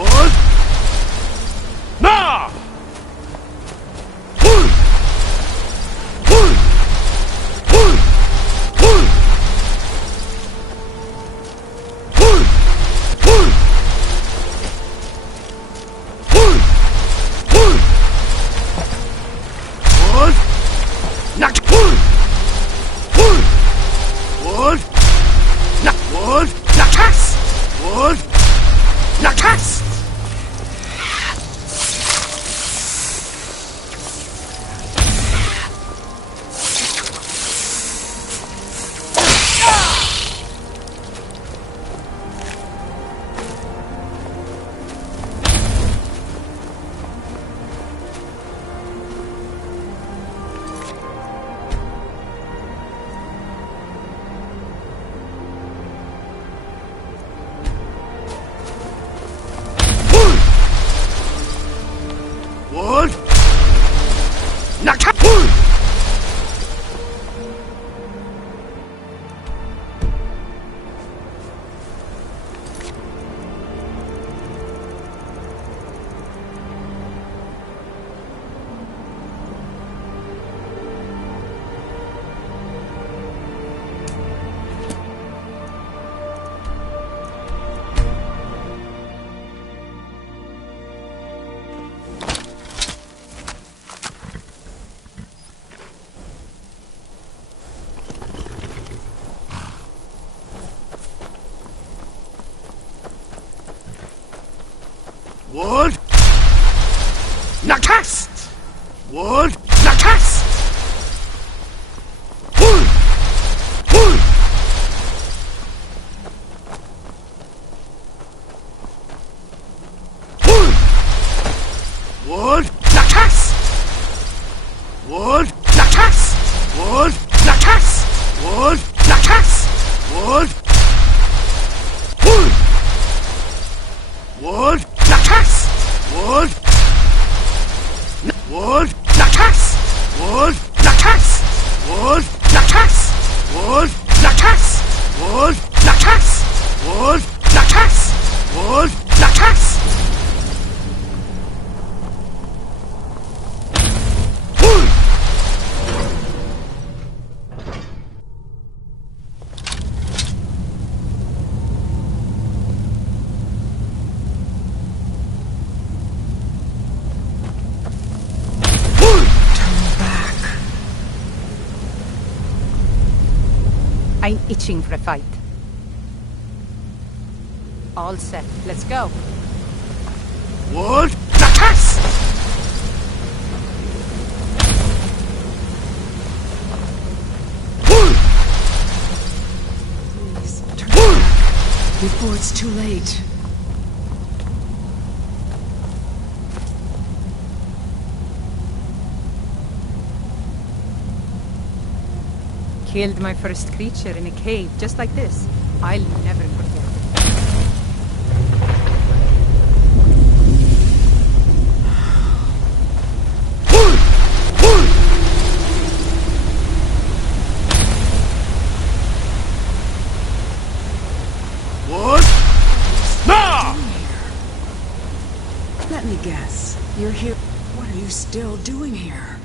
What? Nakast! What? Nakast! Pull! Pull! Pull! What? Nakast! What? Nakast! What? Nakast! What? Nakast! What? Pull! What? Nakast! What? What? Nakast! What? Nakast! What? Nakast! What? Nakast! What? Nakast! What? Nakast! What? Nakast! Pull! I'm itching for a fight. All set. Let's go. What? Nakast! Pull! Please, turn Pull! back before it's too late. Killed my first creature in a cave just like this. I'll never forget. Pull! Pull! What? Now! Let me guess. You're here. What are you still doing here?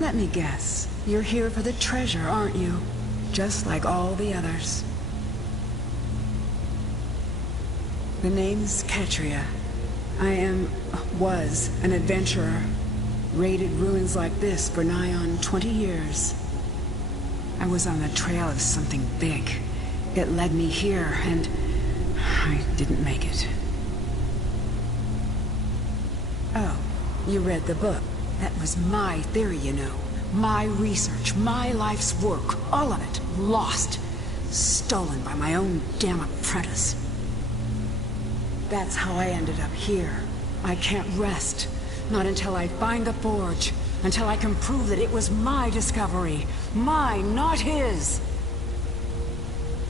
Let me guess. You're here for the treasure, aren't you? Just like all the others. The name's Ketria. I was an adventurer. Raided ruins like this for nigh on 20 years. I was on the trail of something big. It led me here, and I didn't make it. Oh, you read the book. That was my theory, you know. My research, my life's work, all of it, lost. Stolen by my own damn apprentice. That's how I ended up here. I can't rest. Not until I find the forge. Until I can prove that it was my discovery. Mine, not his.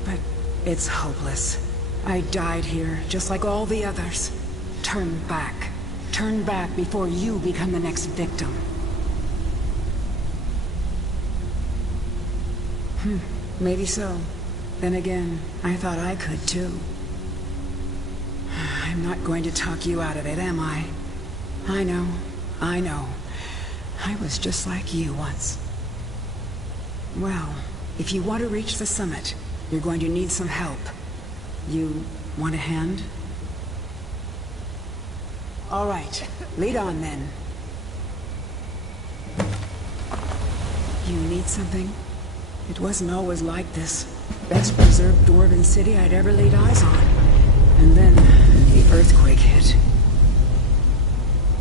But it's hopeless. I died here, just like all the others. Turn back. Turn back before you become the next victim. Maybe so. Then again, I thought I could too. I'm not going to talk you out of it, am I? I know. I know. I was just like you once. Well, if you want to reach the summit, you're going to need some help. You want a hand? All right, lead on then. You need something? It wasn't always like this. Best preserved dwarven city I'd ever laid eyes on. And then, the earthquake hit.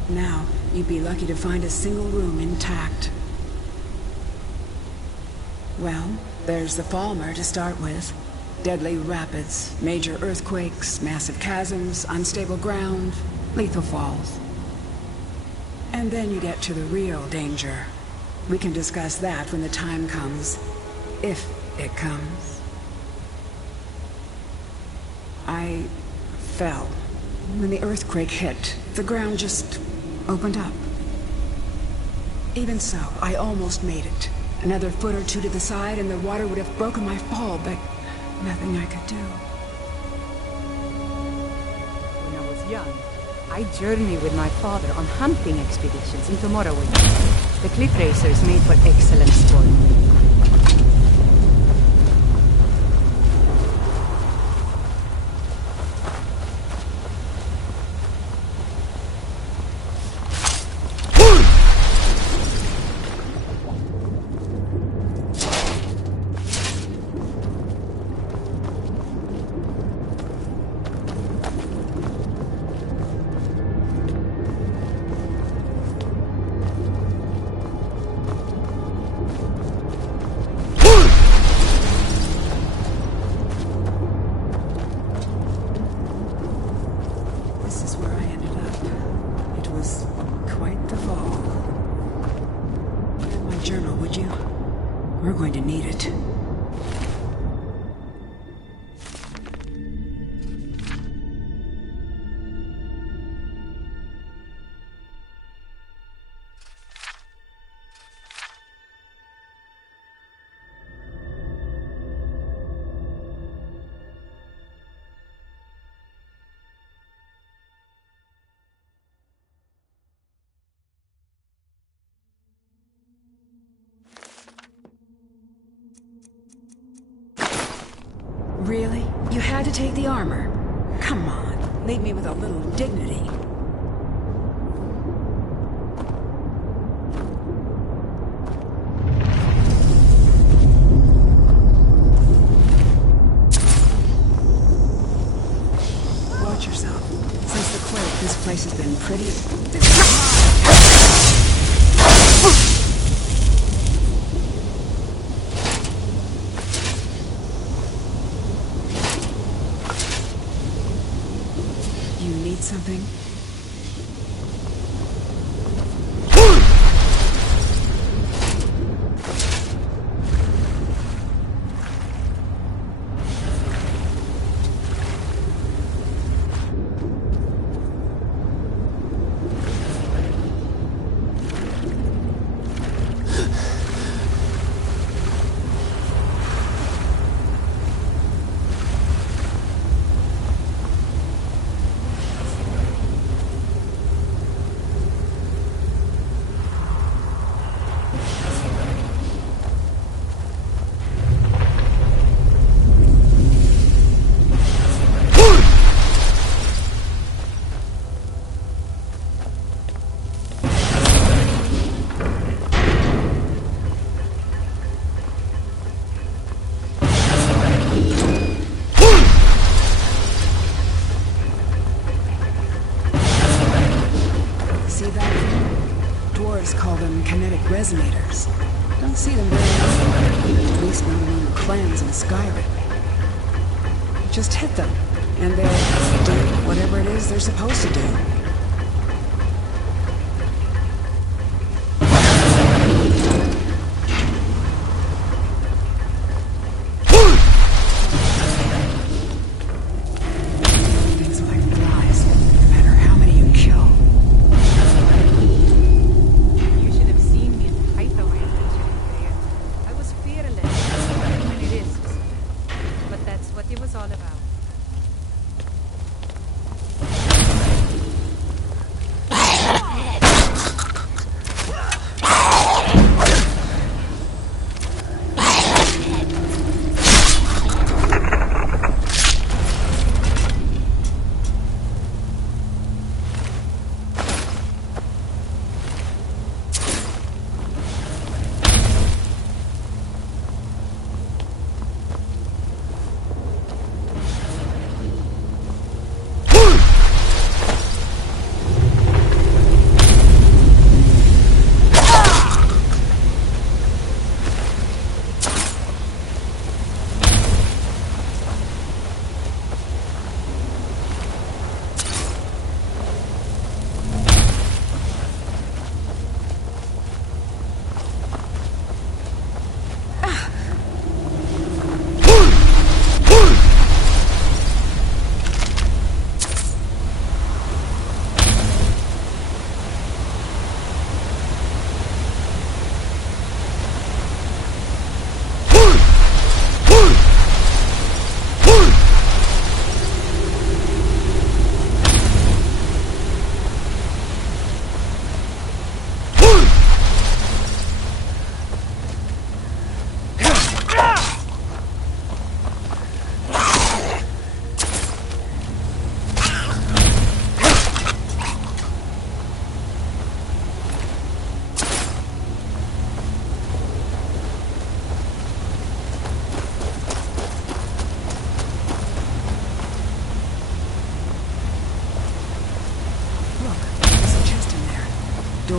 Now, you'd be lucky to find a single room intact. Well, there's the Falmer to start with. Deadly rapids, major earthquakes, massive chasms, unstable ground, lethal falls. And then you get to the real danger. We can discuss that when the time comes. If it comes. I fell. When the earthquake hit, the ground just opened up. Even so, I almost made it. Another foot or two to the side and the water would have broken my fall, but nothing I could do. When I was young, I journeyed with my father on hunting expeditions into Morrowind. The cliff racers made for excellent sport. This is where I ended up. It was quite the fall. Get my journal, would you? We're going to need it. Really? You had to take the armor? Come on, leave me with a little dignity. Watch yourself. Since the quake, this place has been pretty... You need something? See that? Dwarves call them kinetic resonators. Don't see them very often, at least not among the clans in Skyrim. Just hit them, and they'll do whatever it is they're supposed to do. Things are like flies, no matter how many you kill. You should have seen me in the height of my adventure in Korea. I was fearless, taking many risks. But that's what it was all about.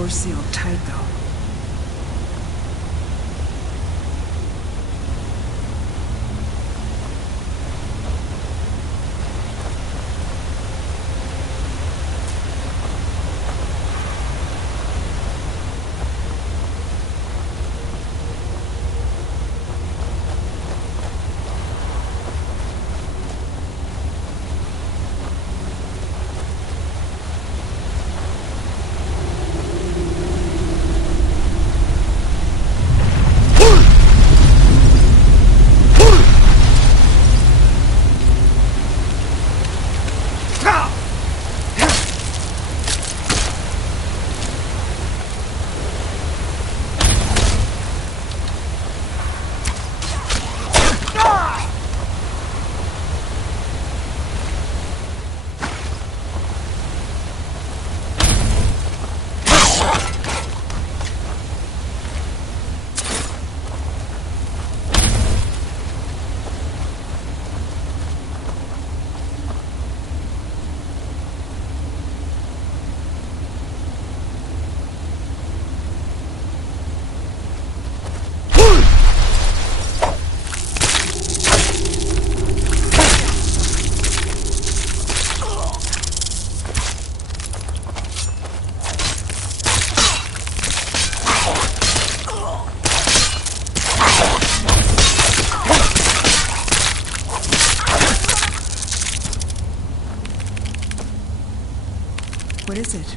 Door sealed tight, though. What is it?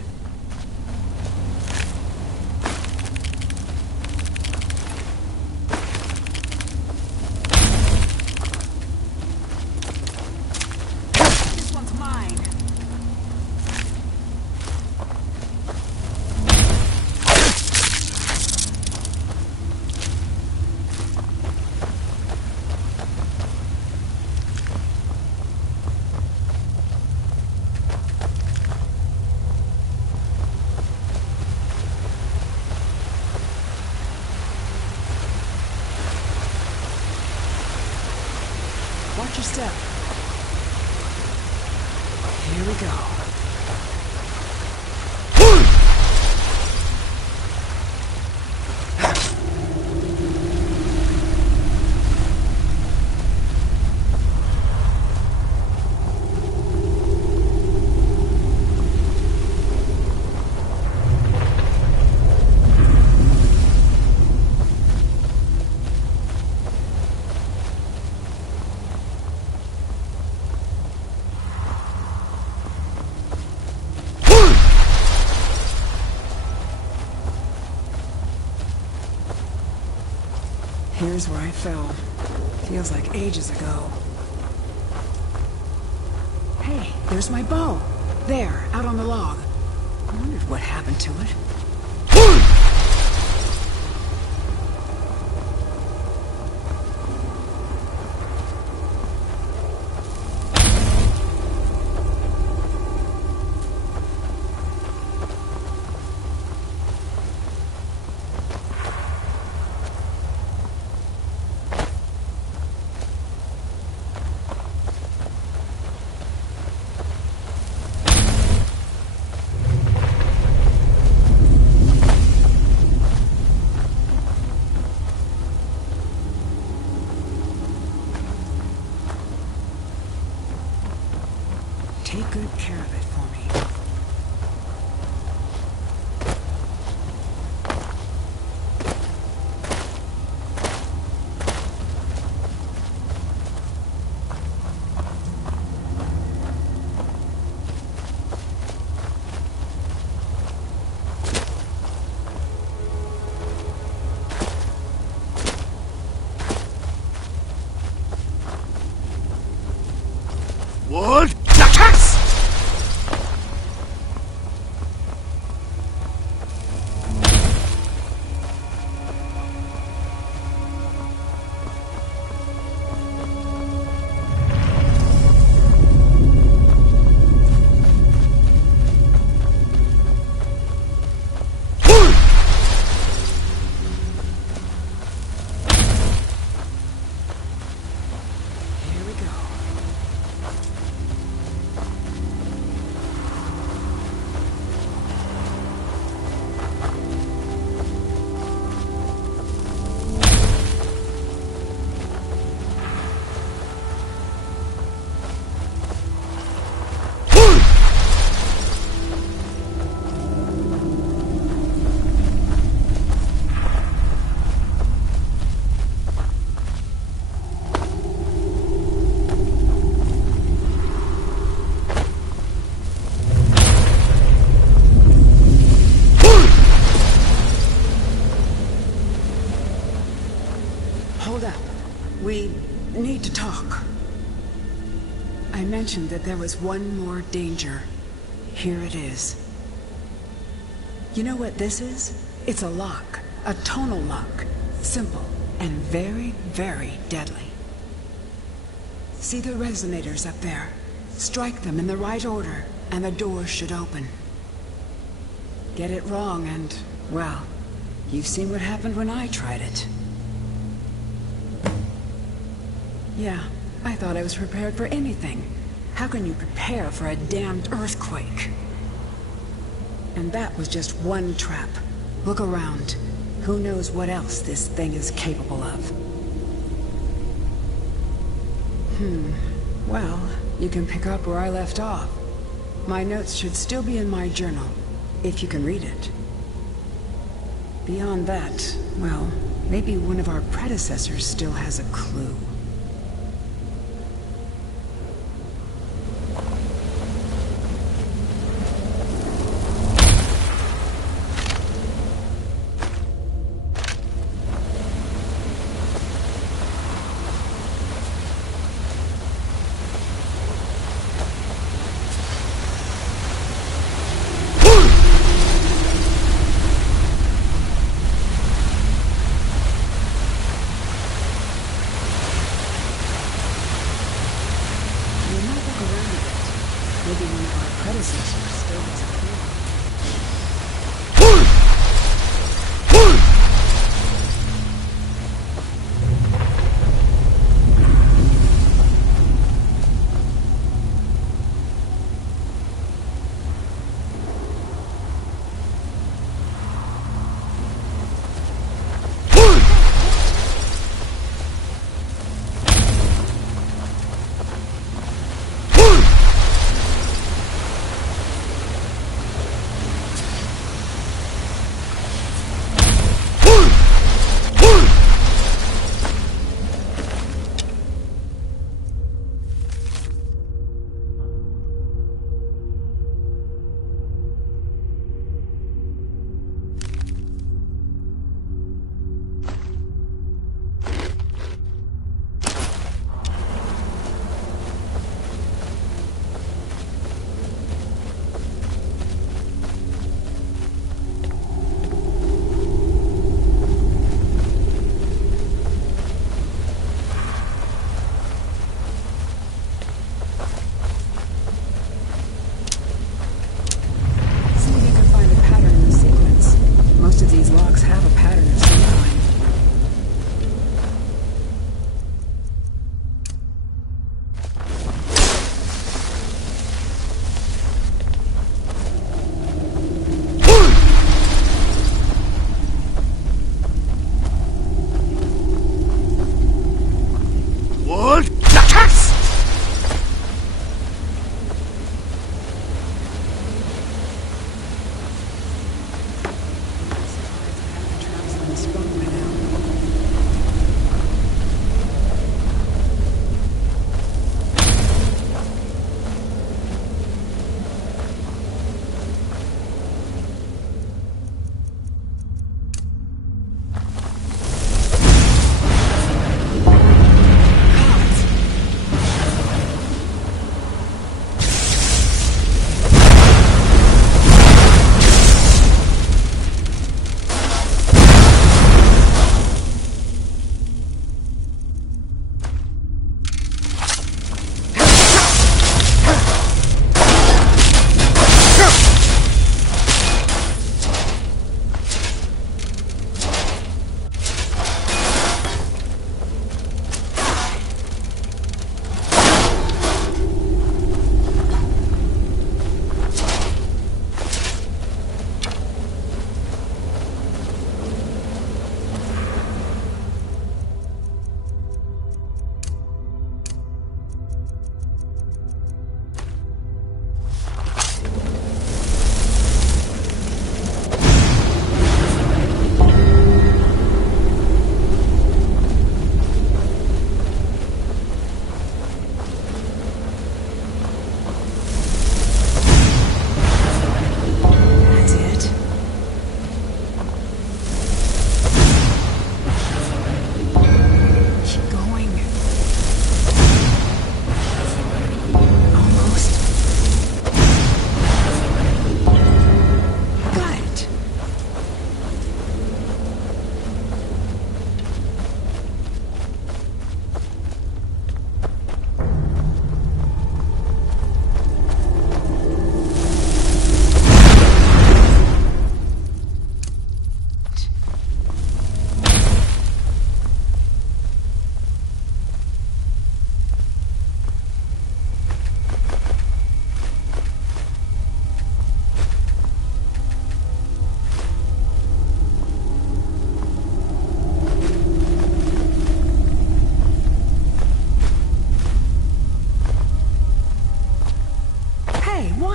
This one's mine. Watch your step. Here we go. Here's where I fell. Feels like ages ago. Hey, there's my bow. There, out on the log. I wondered what happened to it. Take good care of it for me. What? Jackass! Here we go. to talk. I mentioned that there was one more danger. Here it is. You know what this is? It's a lock. A tonal lock. Simple and very, very deadly. See the resonators up there? Strike them in the right order, and the door should open. Get it wrong and, well, you've seen what happened when I tried it. Yeah, I thought I was prepared for anything. How can you prepare for a damned earthquake? And that was just one trap. Look around. Who knows what else this thing is capable of? Well, you can pick up where I left off. My notes should still be in my journal, if you can read it. Beyond that, well, maybe one of our predecessors still has a clue. Maybe one of our predecessors still has a clue.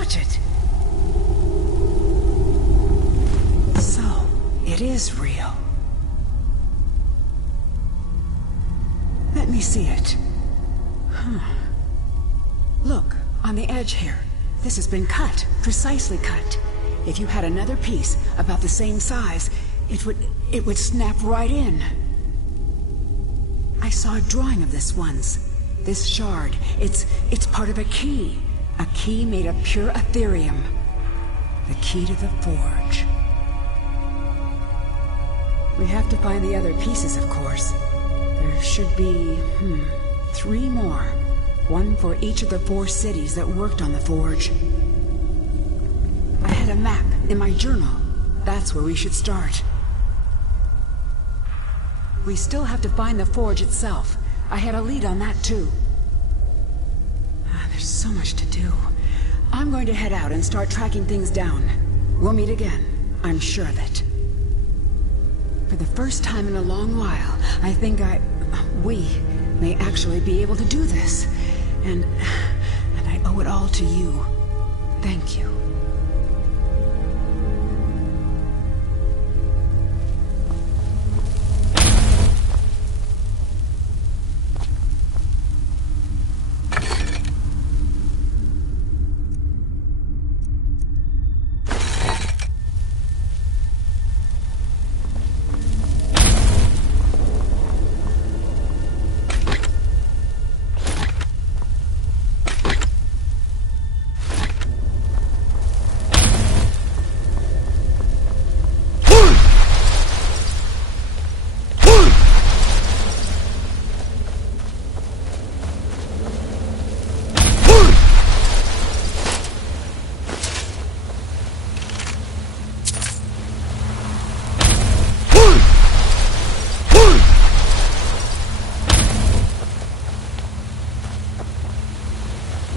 watch it. So, it is real. Let me see it. Look, on the edge here. This has been cut, precisely cut. If you had another piece about the same size, it would snap right in. I saw a drawing of this once. This shard, it's part of a key. A key made of pure Ethereum. The key to the forge. We have to find the other pieces, of course. There should be, 3 more. 1 for each of the 4 cities that worked on the forge. I had a map in my journal. That's where we should start. We still have to find the forge itself. I had a lead on that too. There's so much to do. I'm going to head out and start tracking things down. We'll meet again. I'm sure of it. For the first time in a long while, I think we may actually be able to do this. And I owe it all to you. Thank you.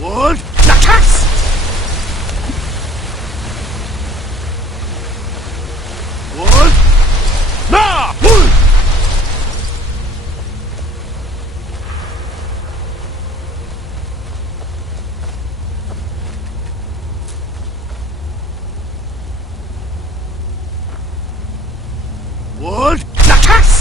What? Lakas! What? Na! What? Lakas!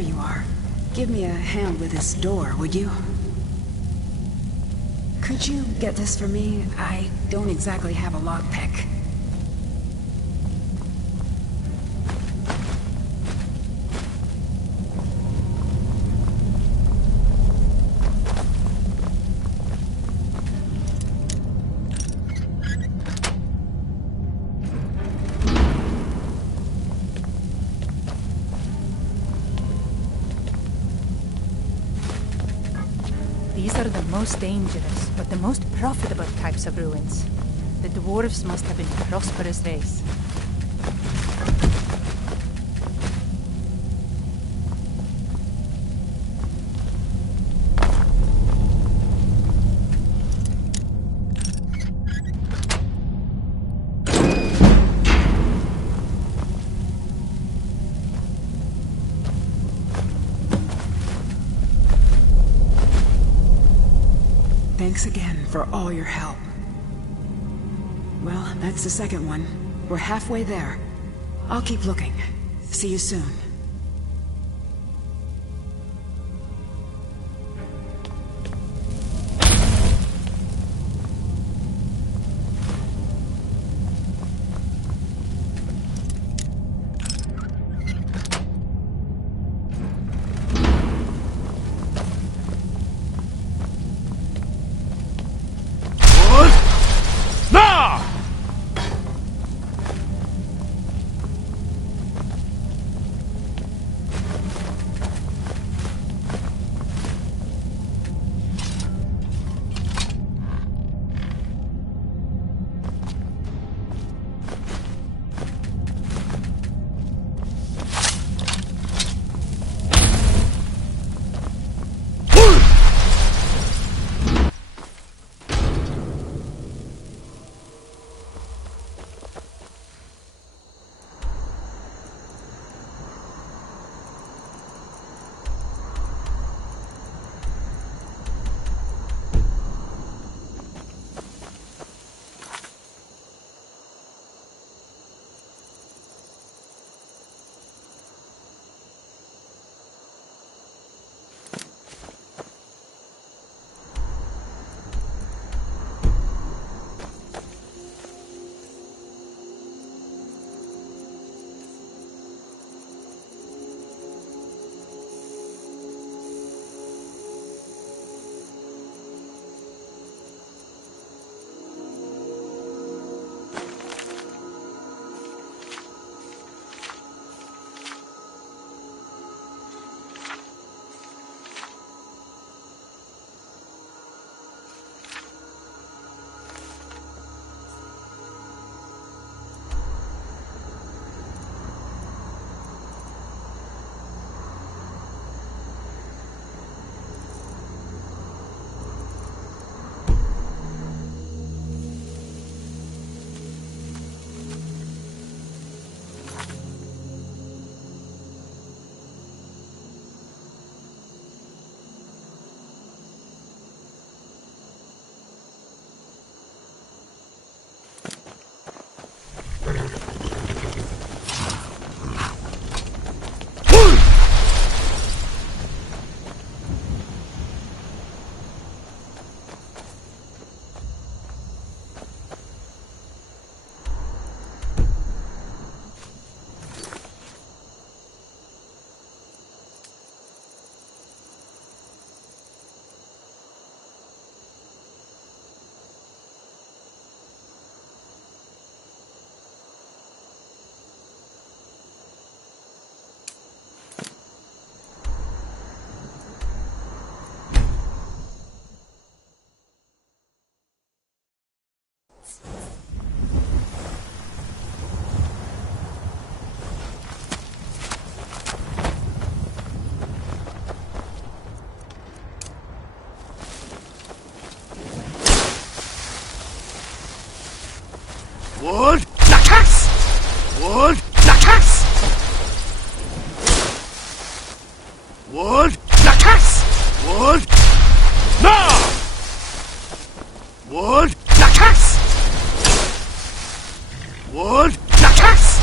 there you are. Give me a hand with this door, would you? Could you get this for me? I don't exactly have a lockpick. These are the most dangerous, but the most profitable types of ruins. The dwarves must have been a prosperous race. Thanks again for all your help. Well, that's the second one. We're halfway there. I'll keep looking. See you soon. Nah! Wood, Nakas! Wood, Nakas! Wood, Nakas! Wood, no! Wood, Nakas! Wood, Nakas!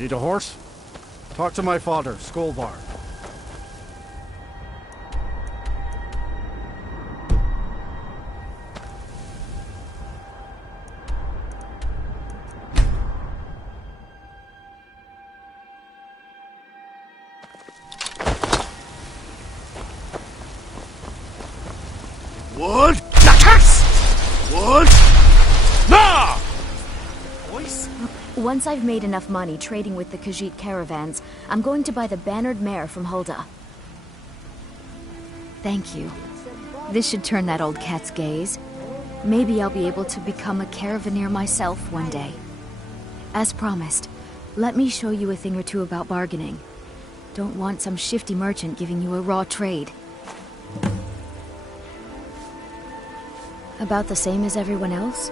Need a horse? Talk to my father, Skolvar. Wood, Nakax! Wood, no! Once I've made enough money trading with the Khajiit caravans, I'm going to buy the bannered mare from Hulda. Thank you. This should turn that old cat's gaze. Maybe I'll be able to become a caravaneer myself one day. As promised, let me show you a thing or two about bargaining. Don't want some shifty merchant giving you a raw trade. About the same as everyone else?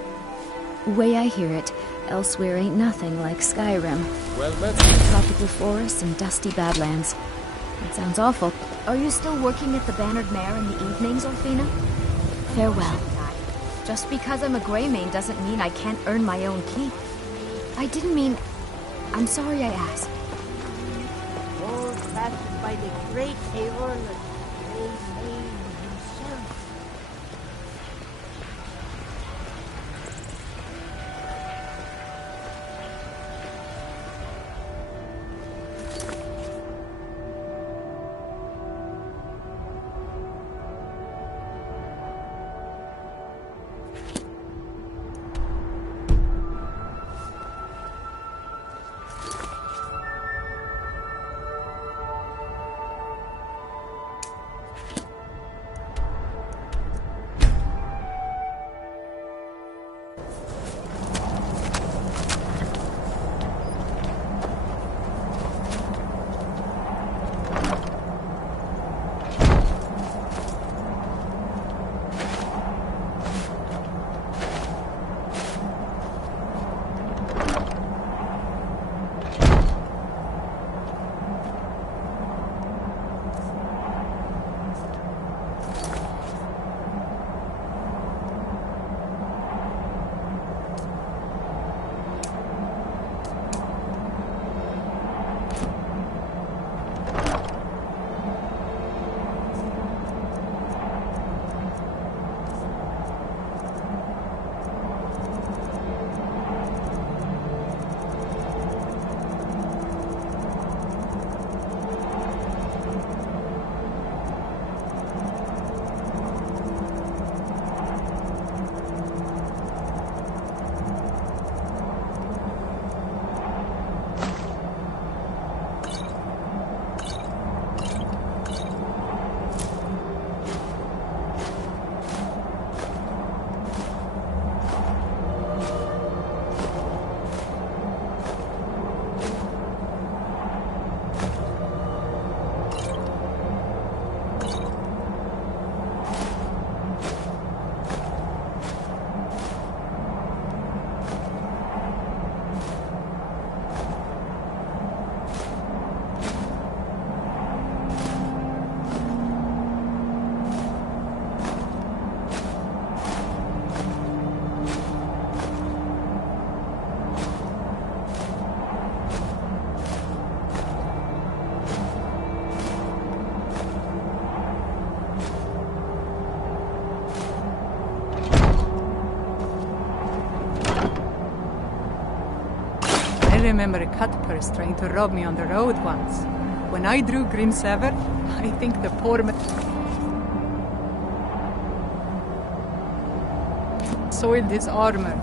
Way I hear it, elsewhere ain't nothing like Skyrim. Well met. Tropical forests and dusty badlands. That sounds awful. Are you still working at the Bannered Mare in the evenings, Orfina? Farewell. Just because I'm a Greymane doesn't mean I can't earn my own keep. I didn't mean... I'm sorry I asked. All crafted by the great Eorl Greymane himself. I remember a cutpurse trying to rob me on the road once. When I drew Grimsever, I think the poor man soiled his armor.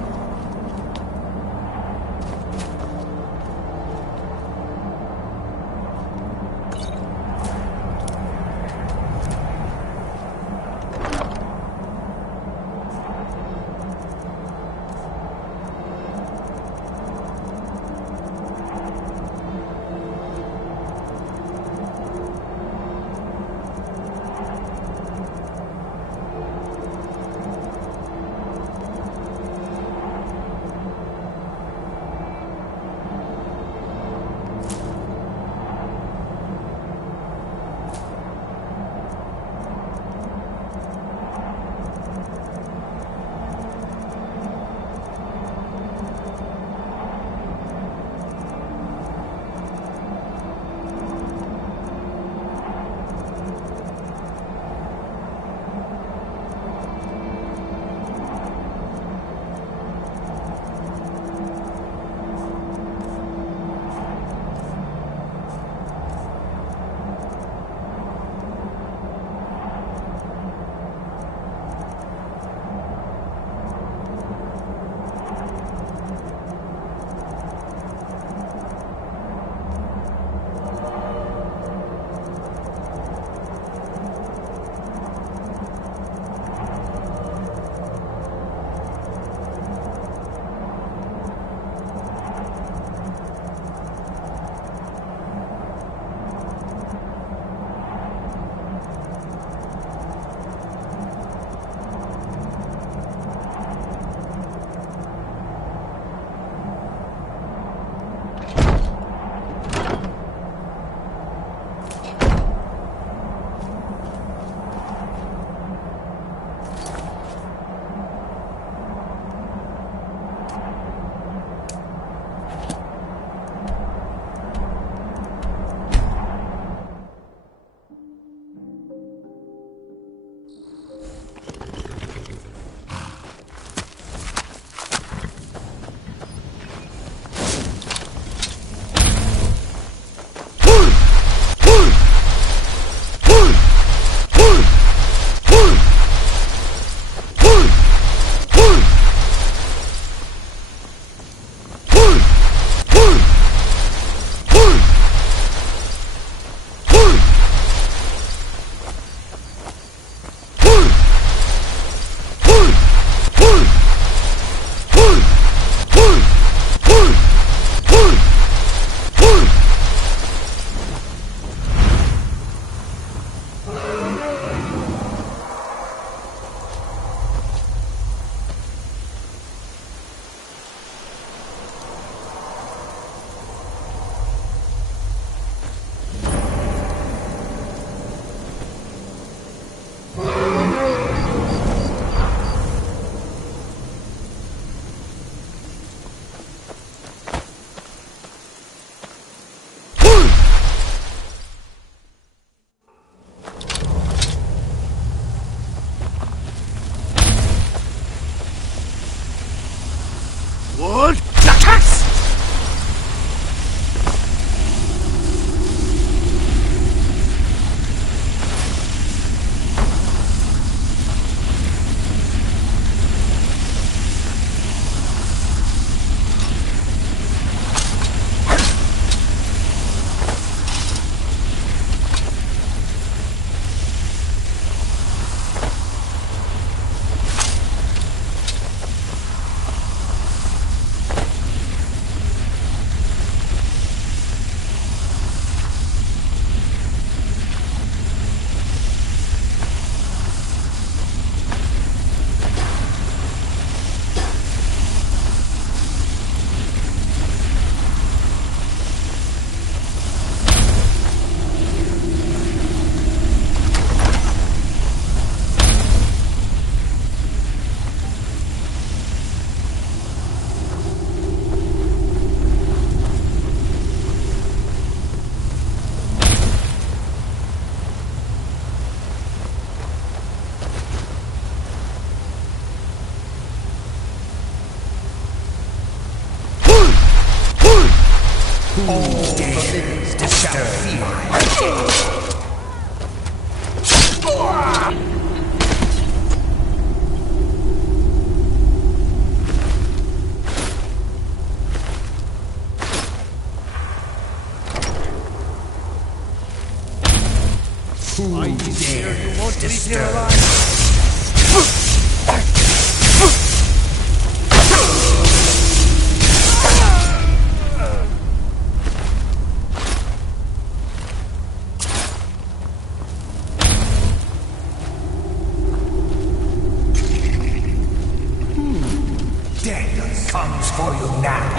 Death comes for you now.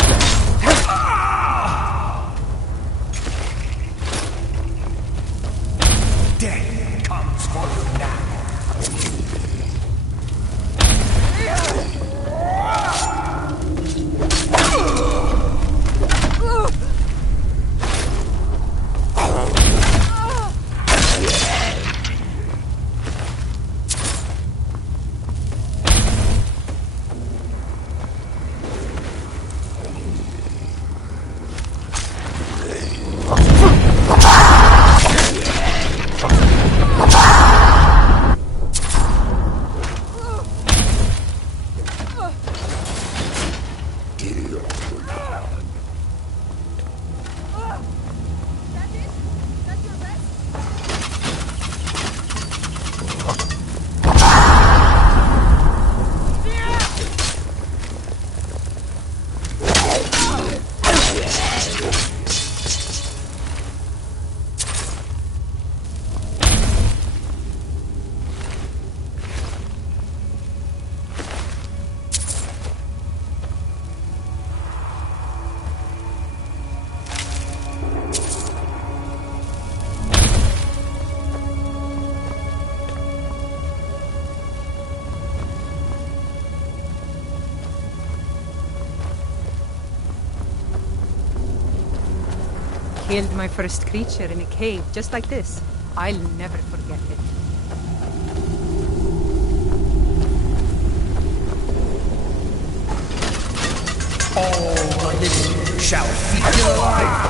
Death comes for you now. Killed my first creature in a cave, just like this. I'll never forget it. All the living shall feed your life.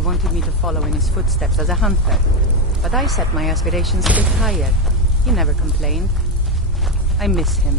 father wanted me to follow in his footsteps as a hunter, but I set my aspirations a bit higher. He never complained. I miss him.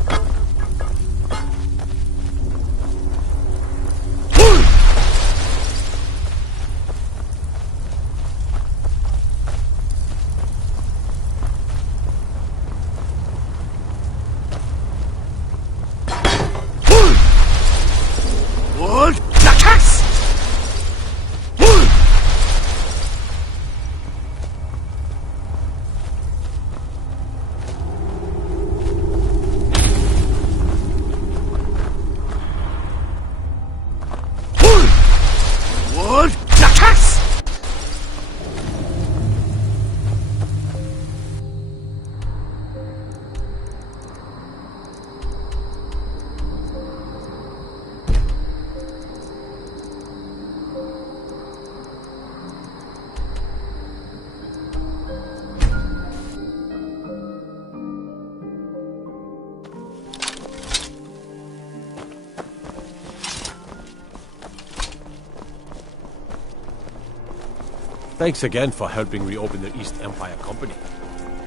Thanks again for helping reopen the East Empire Company.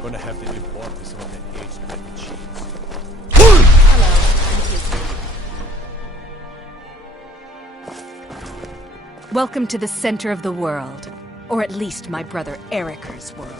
Gonna have to import some of that aged metal machines. Hello, I'm Kizzy. Welcome to the center of the world. Or at least my brother Eriker's world.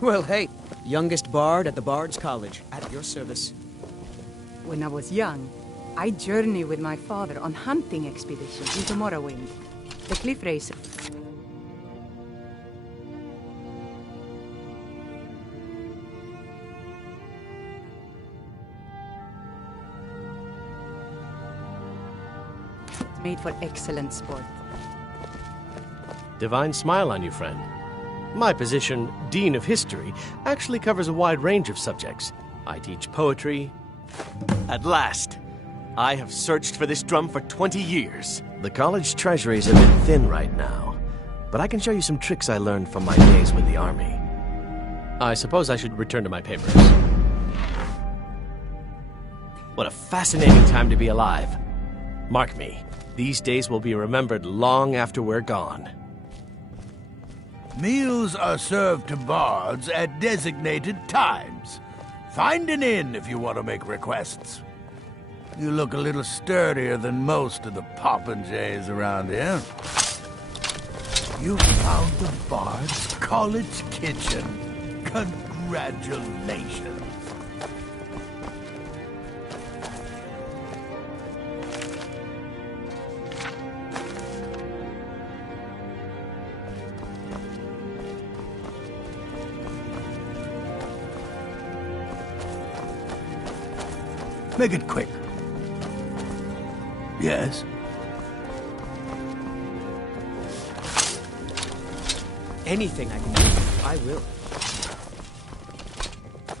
Well, hey, youngest bard at the Bard's College, at your service. When I was young, I journeyed with my father on hunting expeditions into Morrowind. The cliff racer. Made for excellent sport. Divine smile on you, friend. My position, Dean of History, actually covers a wide range of subjects. I teach poetry. At last! I have searched for this drum for 20 years. The college treasury is a bit thin right now, but I can show you some tricks I learned from my days with the army. I suppose I should return to my papers. What a fascinating time to be alive. Mark me, these days will be remembered long after we're gone. Meals are served to bards at designated times. Find an inn if you want to make requests. You look a little sturdier than most of the popinjays around here. You found the Bard's College Kitchen. Congratulations. Make it quick. Yes? Anything I can do, I will.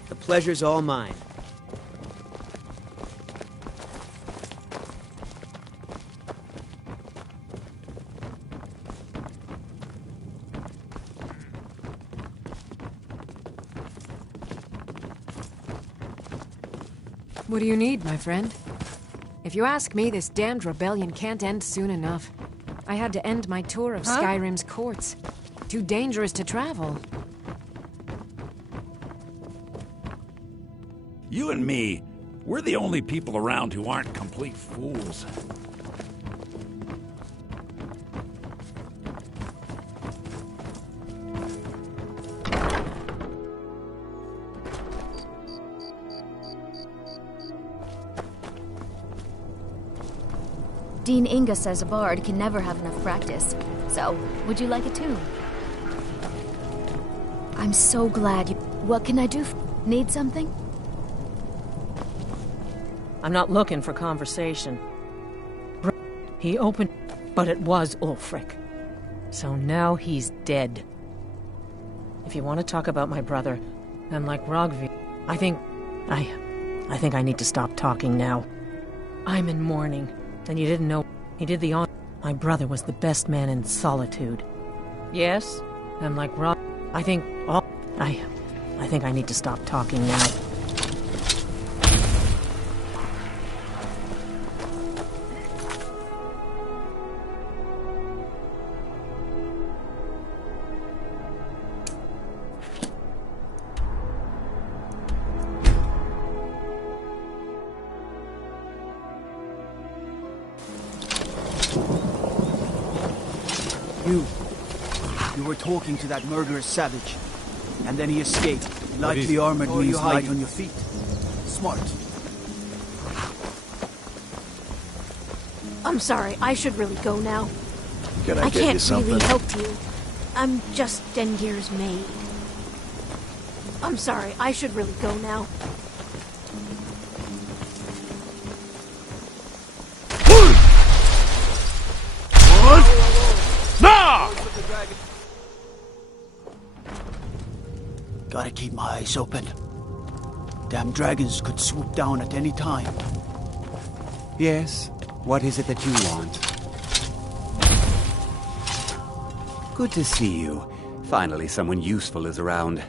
The pleasure's all mine. What do you need, my friend? If you ask me, this damned rebellion can't end soon enough. I had to end my tour of Skyrim's courts. Too dangerous to travel. You and me, we're the only people around who aren't complete fools. Dean Inga says a bard can never have enough practice. So, would you like a tune? I'm so glad you... What can I do? Need something? I'm not looking for conversation. He opened, but it was Ulfric. So now he's dead. If you want to talk about my brother, then like Rogvi, I think I need to stop talking now. I'm in mourning, and you didn't know he did the honor. My brother was the best man in Solitude. Yes, and like Rog, I think I need to stop talking now. You were talking to that murderous savage, and then he escaped. Lightly armored means light on your feet. Smart. I'm sorry, I should really go now. Can I I get you can't something? really help you. I'm just Dengir's maid. I'm sorry, I should really go now. Gotta keep my eyes open. Damn dragons could swoop down at any time. Yes? What is it that you want? Good to see you. Finally, someone useful is around.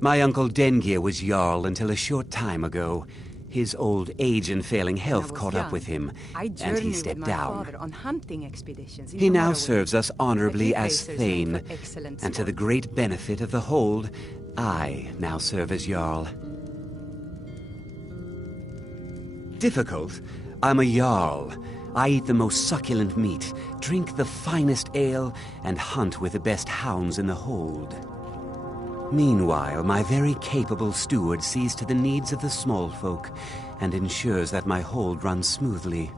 My uncle Dengir was Jarl until a short time ago. His old age and failing health caught up with him, and he stepped down. On hunting expeditions He now serves us honorably as Thane, and to the great benefit of the Hold, I now serve as Jarl. Difficult? I'm a Jarl. I eat the most succulent meat, drink the finest ale, and hunt with the best hounds in the Hold. Meanwhile, my very capable steward sees to the needs of the small folk and ensures that my hold runs smoothly.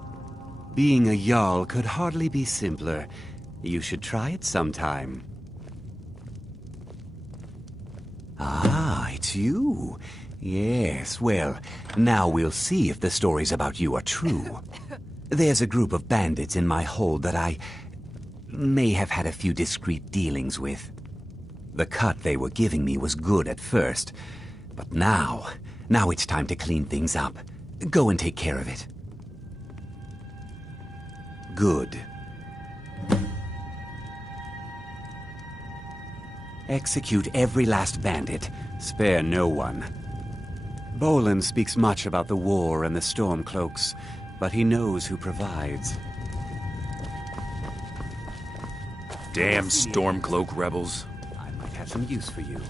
Being a Jarl could hardly be simpler. You should try it sometime. Ah, it's you. Yes, well, now we'll see if the stories about you are true. There's a group of bandits in my hold that I may have had a few discreet dealings with. The cut they were giving me was good at first, but now it's time to clean things up. Go and take care of it. Good. Execute every last bandit. Spare no one. Bolin speaks much about the war and the Stormcloaks, but he knows who provides. Damn Stormcloak rebels. Have some use for you.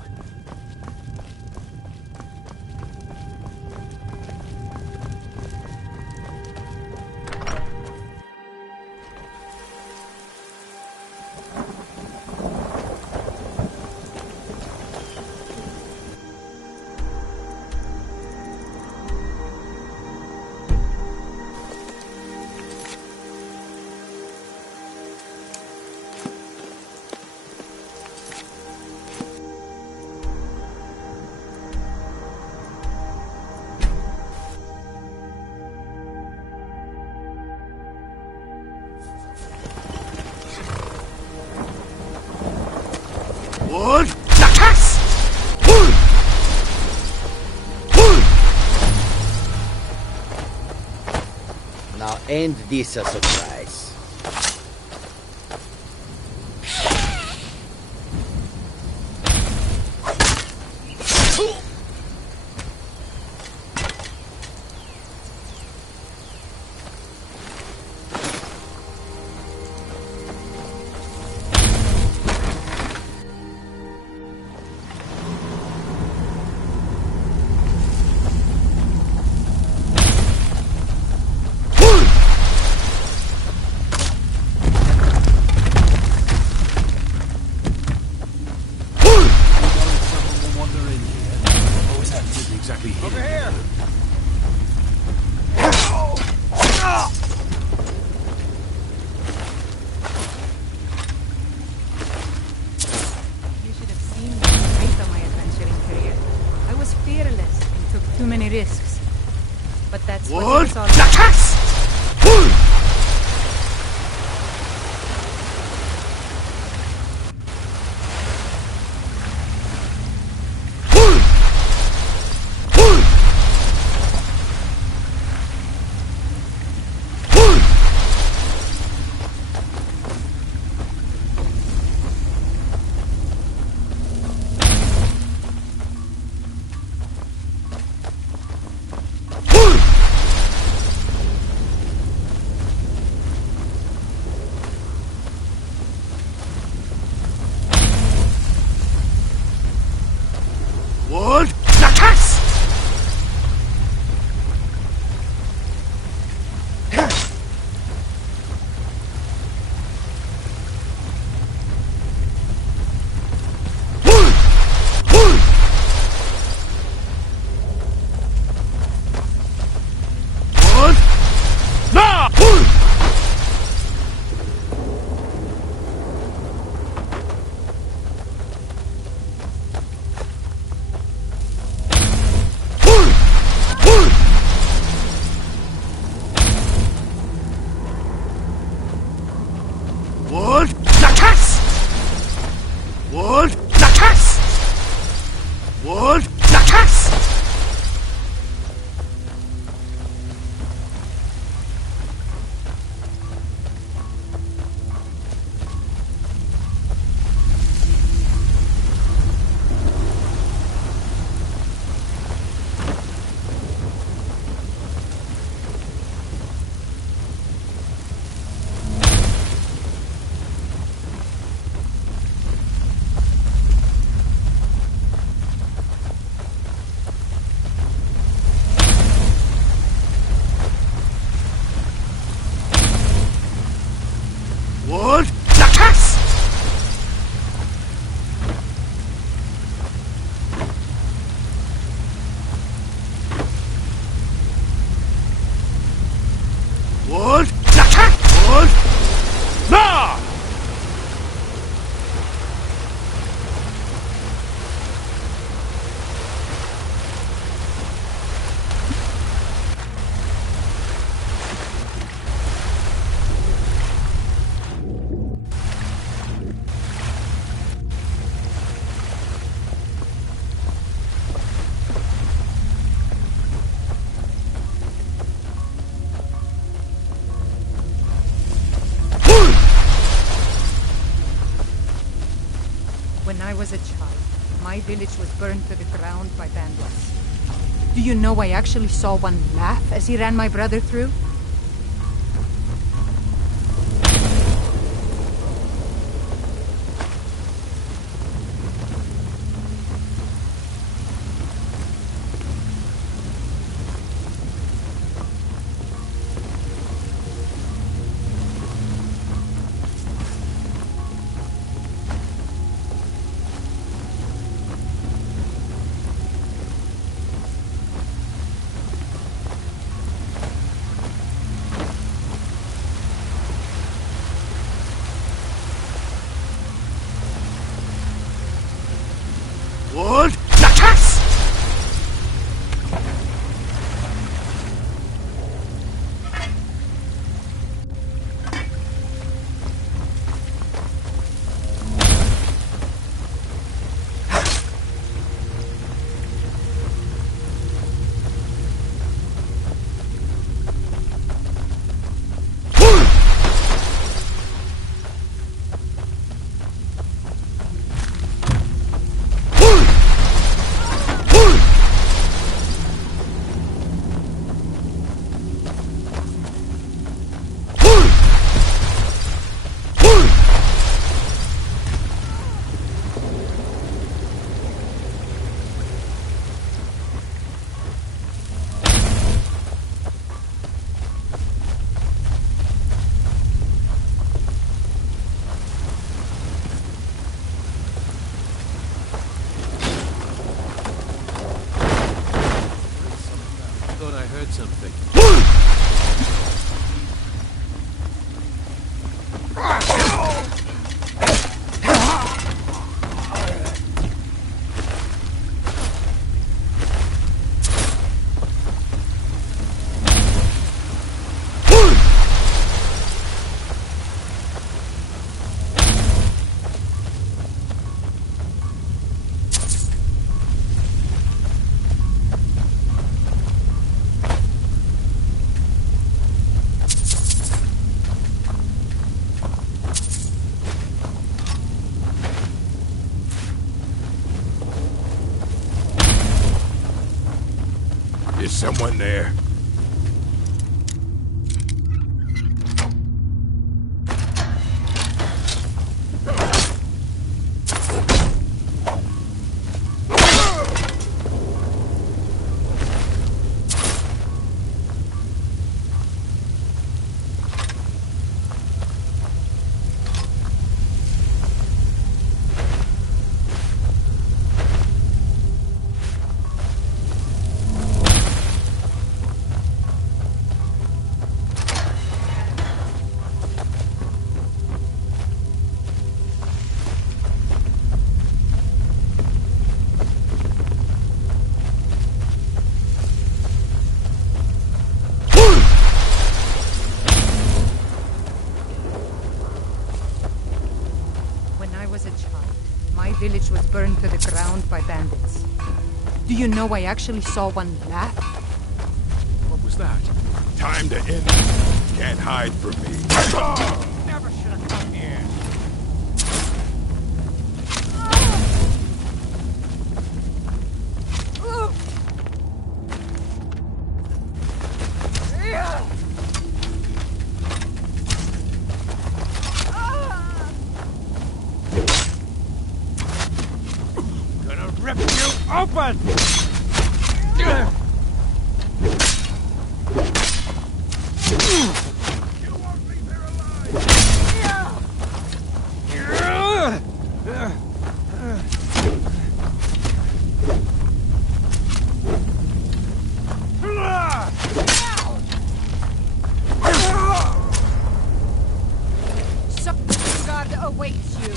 Now ain't this a surprise? exactly here? Over here! You should have seen me right on my adventuring career. I was fearless and took too many risks. But that's what it was all about. When I was a child, my village was burned to the ground by bandits. Do you know I actually saw one laugh as he ran my brother through? thought I heard something. Is someone there? Village was burned to the ground by bandits. Do you know I actually saw one laugh? What was that? Time to end. Can't hide from me. Never should have come here. Rip you open! Some guard awaits you.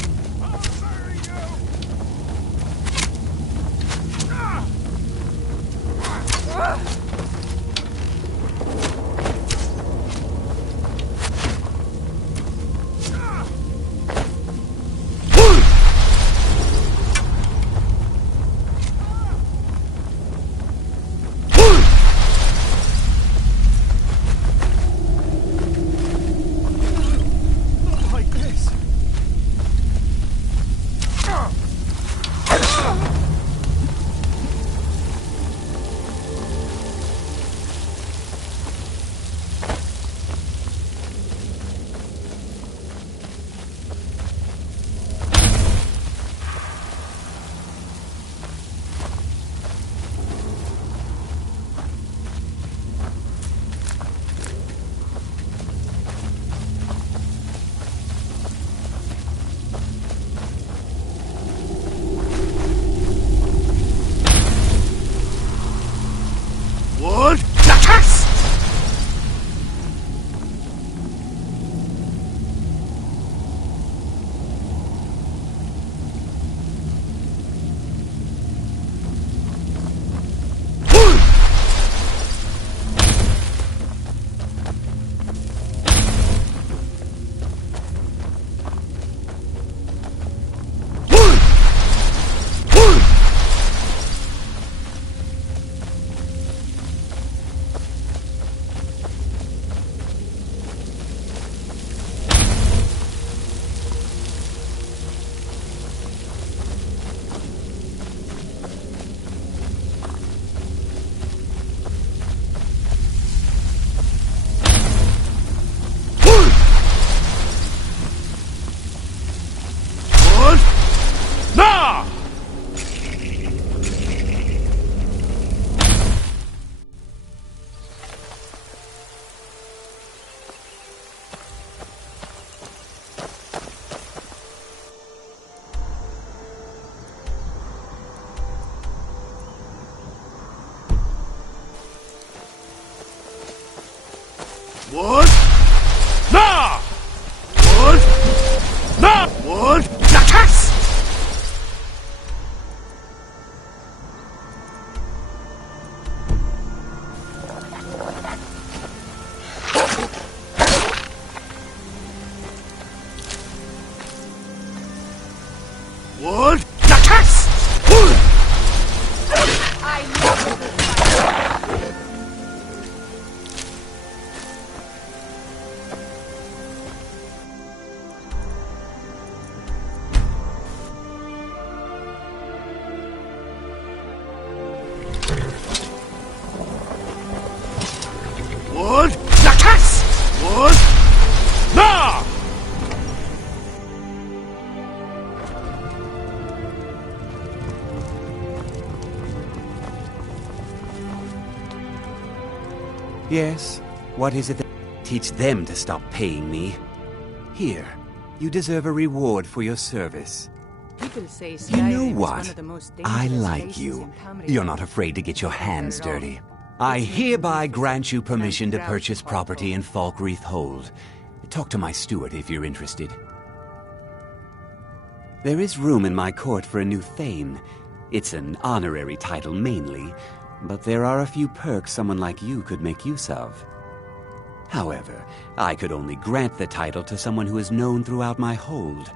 Wood! No! Wood! No! Wood! Nakas! Wood! Nakas! Wood! Wood! Nakas! Wood! No! Yes? What is it that teach them to stop paying me? Here, you deserve a reward for your service. People say You know Skyrim is one what? of the most I dangerous like places you. in Tamriel. You're not afraid to get your hands dirty. I hereby grant you permission to purchase property in Falkreath Hold. Talk to my steward if you're interested. There is room in my court for a new Thane. It's an honorary title mainly, but there are a few perks someone like you could make use of. However, I could only grant the title to someone who is known throughout my hold.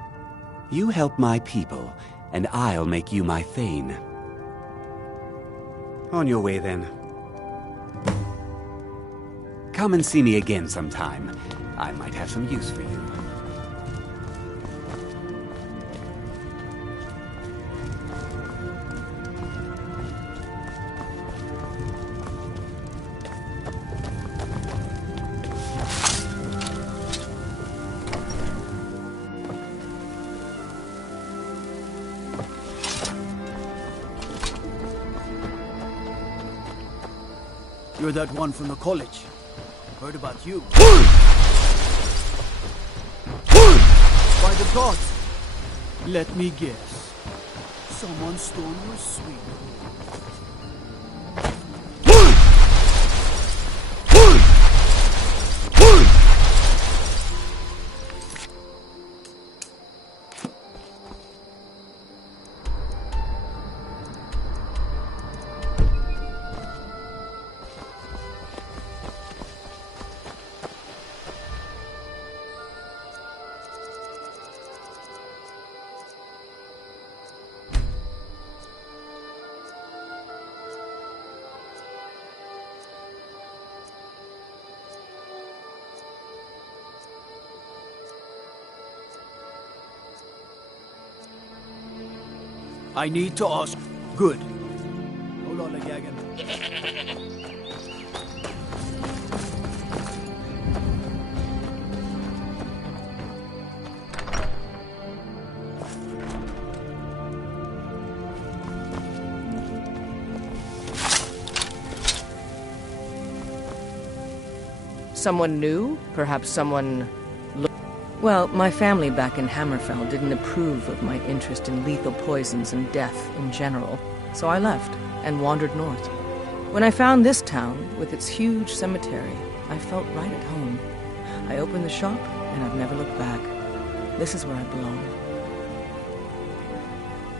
You help my people, and I'll make you my Thane. On your way, then. Come and see me again sometime. I might have some use for you. You're that one from the college. Heard about you. By the gods! Let me guess. Someone stole your sweet. I need to ask. Good. Hold on, Gagan. Someone new? Perhaps someone... Well, my family back in Hammerfell didn't approve of my interest in lethal poisons and death in general, so I left and wandered north. When I found this town, with its huge cemetery, I felt right at home. I opened the shop, and I've never looked back. This is where I belong.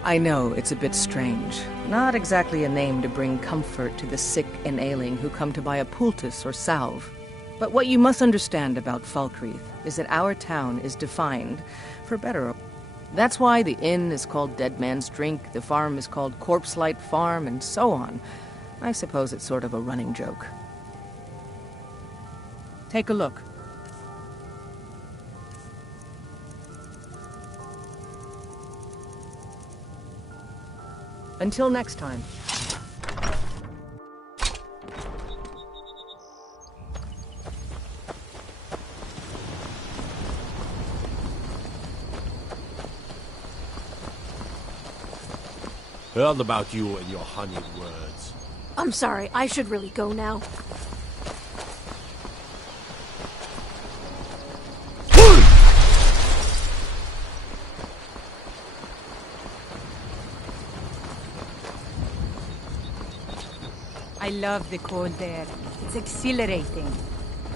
I know it's a bit strange. Not exactly a name to bring comfort to the sick and ailing who come to buy a poultice or salve. But what you must understand about Falkreath is that our town is defined for better. That's why the inn is called Dead Man's Drink, the farm is called Corpse Light Farm, and so on. I suppose it's sort of a running joke. Take a look. Until next time. Heard about you and your honeyed words. I'm sorry, I should really go now. I love the cold air. It's exhilarating.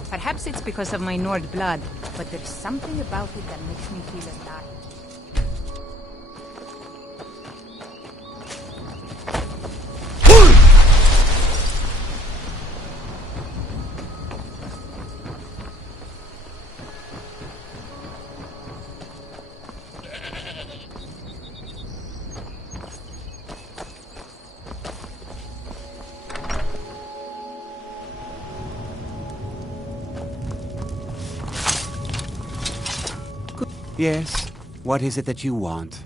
Perhaps it's because of my Nord blood, but there's something about it that makes me feel alive. Yes? What is it that you want?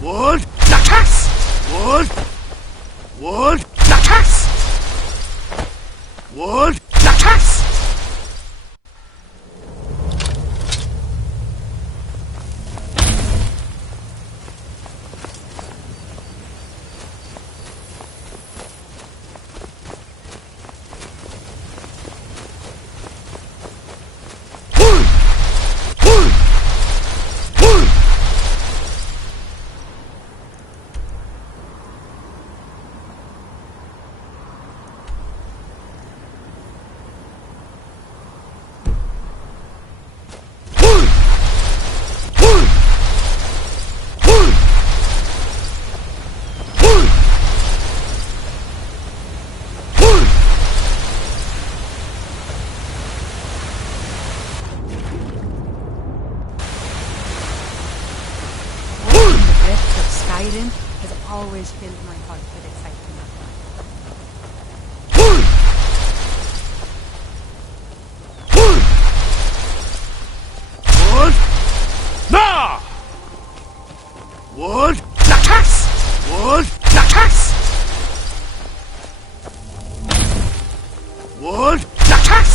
Wood! Lakas! Wood! Wood! Lakas! Wood! Lakas! Skyrim has always filled my heart with excitement. Wood! Nah! Wood! Lakas! Wood! Lakas! Wood! Lakas!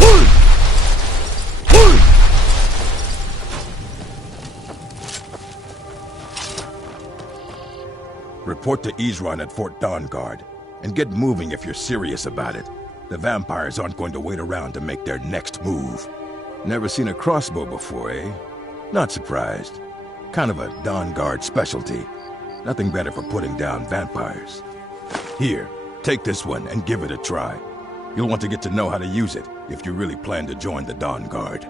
Wood! Wood! Report to Isran at Fort Dawnguard, and get moving if you're serious about it. The vampires aren't going to wait around to make their next move. Never seen a crossbow before, eh? Not surprised. Kind of a Dawnguard specialty. Nothing better for putting down vampires. Here, take this one and give it a try. You'll want to get to know how to use it if you really plan to join the Dawnguard.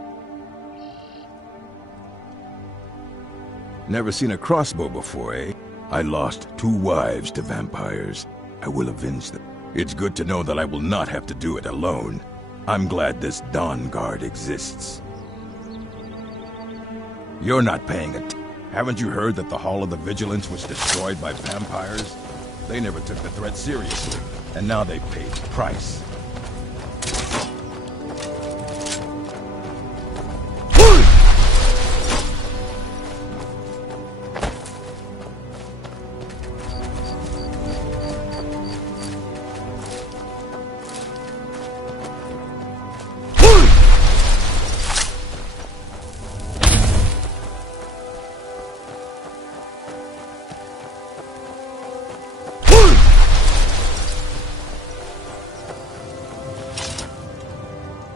Never seen a crossbow before, eh? I lost 2 wives to vampires. I will avenge them. It's good to know that I will not have to do it alone. I'm glad this Dawnguard exists. You're not paying it. Haven't you heard that the Hall of the Vigilance was destroyed by vampires? They never took the threat seriously, and now they paid the price.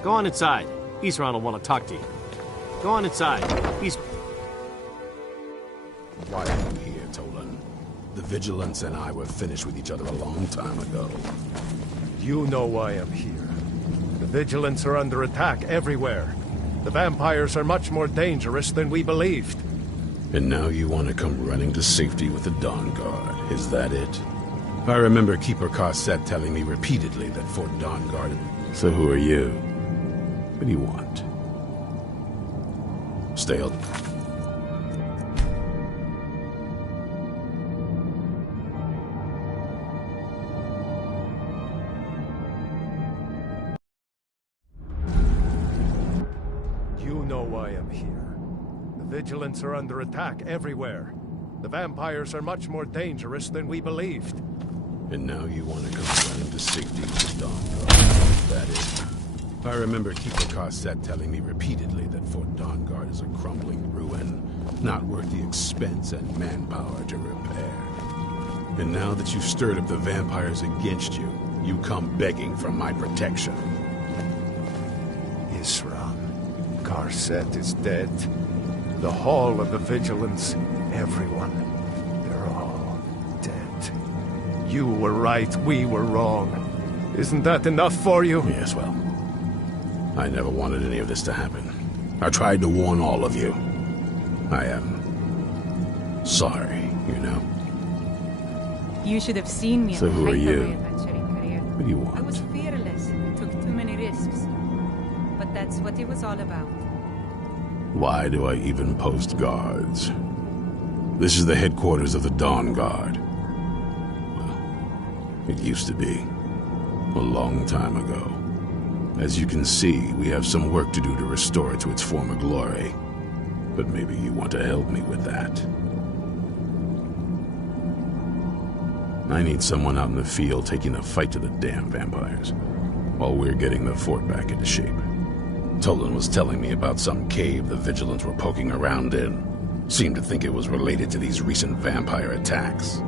Go on inside. Isran will want to talk to you. Go on inside. Why are you here, Tolan? The Vigilance and I were finished with each other a long time ago. You know why I'm here. The Vigilance are under attack everywhere. The vampires are much more dangerous than we believed. And now you want to come running to safety with the Dawn Guard, is that it? I remember Keeper Carcette telling me repeatedly that Fort Dawn Guard... So who are you? What do you want? Stay on. You know why I'm here. The Vigilance are under attack everywhere. The vampires are much more dangerous than we believed. And now you want to come running to safety with the Dawn Guard, is that it? I remember Keeper Carcette telling me repeatedly that Fort Dawn Guard is a crumbling ruin, not worth the expense and manpower to repair. And now that you've stirred up the vampires against you, you come begging for my protection. Isran, Carcette is dead. The Hall of the Vigilance, everyone, they're all dead. You were right, we were wrong. Isn't that enough for you? Yes, well, I never wanted any of this to happen. I tried to warn all of you. I am sorry, you know. You should have seen me at So the who are height you? of my adventuring career. What do you want? I was fearless and took too many risks. But that's what it was all about. Why do I even post guards? This is the headquarters of the Dawn Guard. Well, it used to be. A long time ago. As you can see, we have some work to do to restore it to its former glory. But maybe you want to help me with that. I need someone out in the field taking the fight to the damn vampires, while we're getting the fort back into shape. Tolan was telling me about some cave the Vigilants were poking around in. Seemed to think it was related to these recent vampire attacks.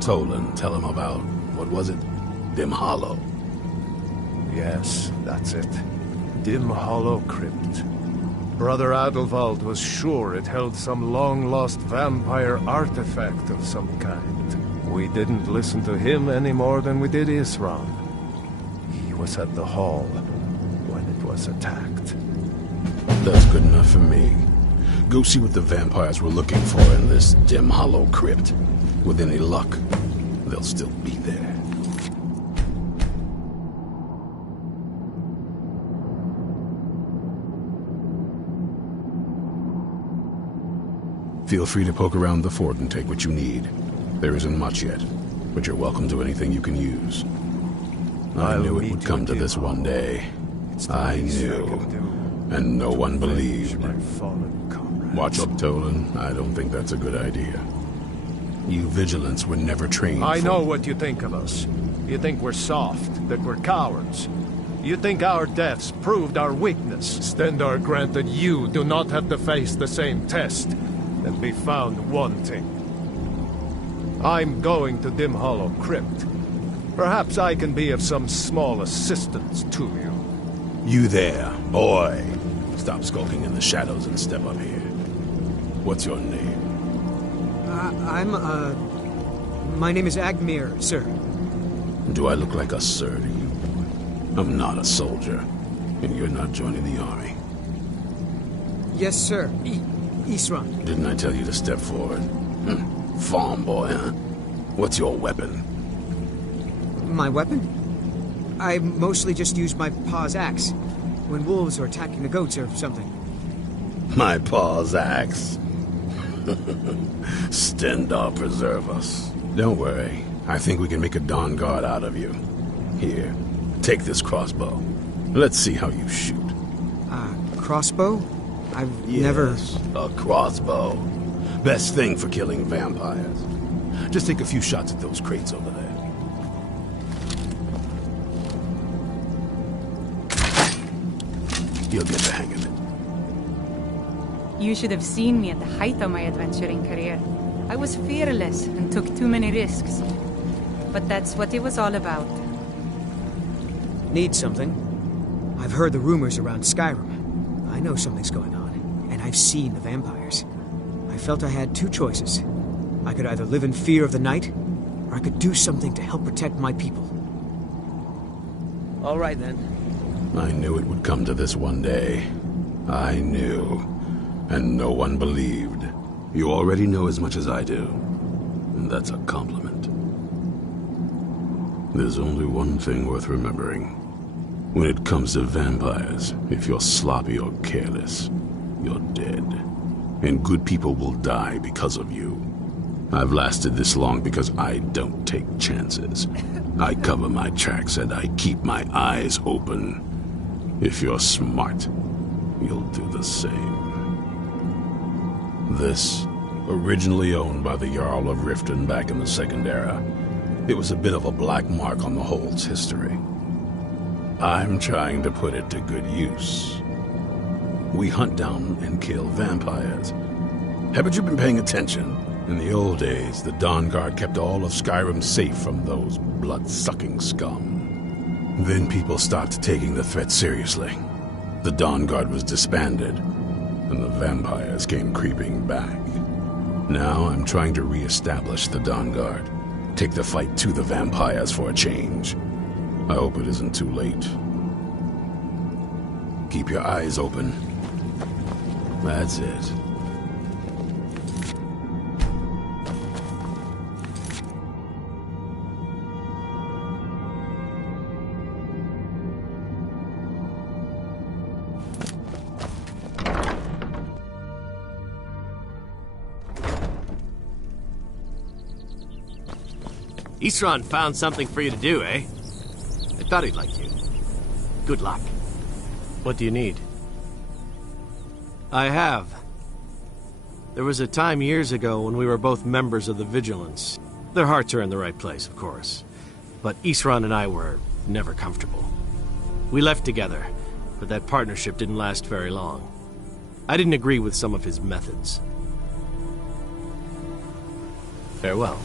Tolan, tell him about, what was it? Dim Hollow. Yes, that's it. Dim Hollow Crypt. Brother Adelwald was sure it held some long-lost vampire artifact of some kind. We didn't listen to him any more than we did Isran. He was at the hall when it was attacked. That's good enough for me. Go see what the vampires were looking for in this Dim Hollow Crypt. With any luck, they'll still be there. Feel free to poke around the fort and take what you need. There isn't much yet, but you're welcome to anything you can use. I knew it would come to this one day. I knew. And no one believed. Watch up, Tolan. I don't think that's a good idea. You Vigilants were never trained I know what you think of us. You think we're soft, that we're cowards. You think our deaths proved our weakness. Stendarr granted you do not have to face the same test and be found wanting. I'm going to Dim Hollow Crypt. Perhaps I can be of some small assistance to you. You there, boy. Stop skulking in the shadows and step up here. What's your name? My name is Agmir, sir. Do I look like a sir to you? I'm not a soldier, and you're not joining the army. Yes, sir. Isran. Didn't I tell you to step forward? Farm boy, huh? What's your weapon? My weapon? I mostly just use my paw's axe when wolves are attacking the goats or something. My paw's axe. Stendarr preserve us. Don't worry. I think we can make a Dawn Guard out of you. Here, take this crossbow. Let's see how you shoot. Crossbow? I've never... a crossbow. Best thing for killing vampires. Just take a few shots at those crates over there. You'll get the hang of it. You should have seen me at the height of my adventuring career. I was fearless and took too many risks. But that's what it was all about. Need something? I've heard the rumors around Skyrim. I know something's going on, and I've seen the vampires. I felt I had two choices. I could either live in fear of the night, or I could do something to help protect my people. All right, then. I knew it would come to this one day. I knew. And no one believed. You already know as much as I do. And that's a compliment. There's only one thing worth remembering. When it comes to vampires, if you're sloppy or careless, you're dead. And good people will die because of you. I've lasted this long because I don't take chances. I cover my tracks and I keep my eyes open. If you're smart, you'll do the same. This, originally owned by the Jarl of Riften back in the Second Era, it was a bit of a black mark on the Hold's history. I'm trying to put it to good use. We hunt down and kill vampires. Haven't you been paying attention? In the old days, the Dawnguard kept all of Skyrim safe from those blood-sucking scum. Then people stopped taking the threat seriously. The Dawnguard was disbanded, and the vampires came creeping back. Now I'm trying to re-establish the Dawnguard. Take the fight to the vampires for a change. I hope it isn't too late. Keep your eyes open. That's it. Isran found something for you to do, eh? I thought he'd like you. Good luck. What do you need? I have. There was a time years ago when we were both members of the Vigilance. Their hearts are in the right place, of course. But Isran and I were never comfortable. We left together, but that partnership didn't last very long. I didn't agree with some of his methods. Farewell.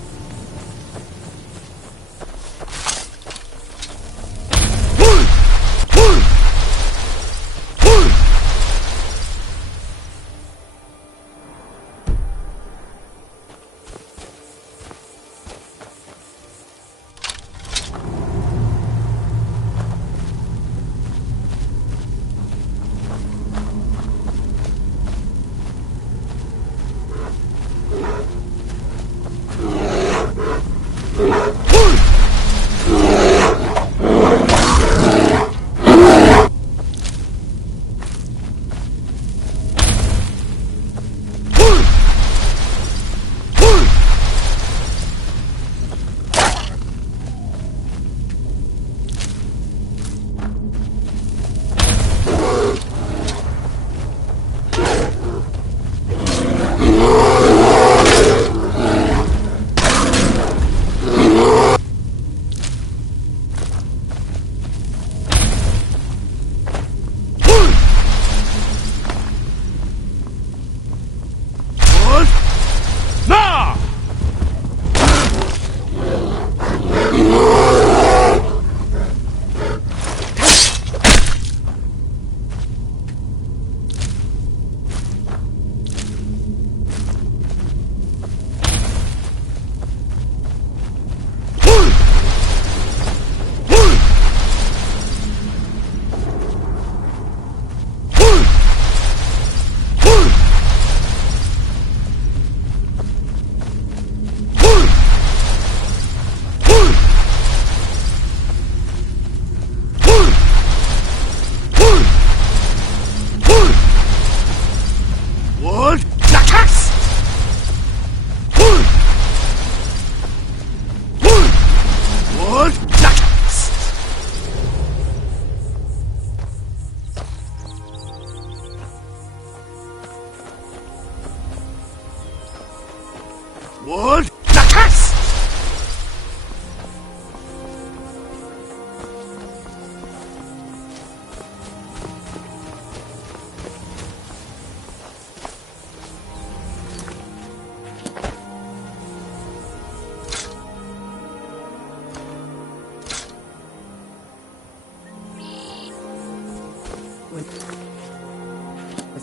What?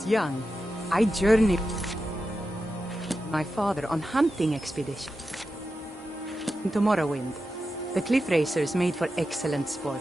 was young, I journeyed with my father on hunting expedition to Morrowind. The cliff racers made for excellent sport.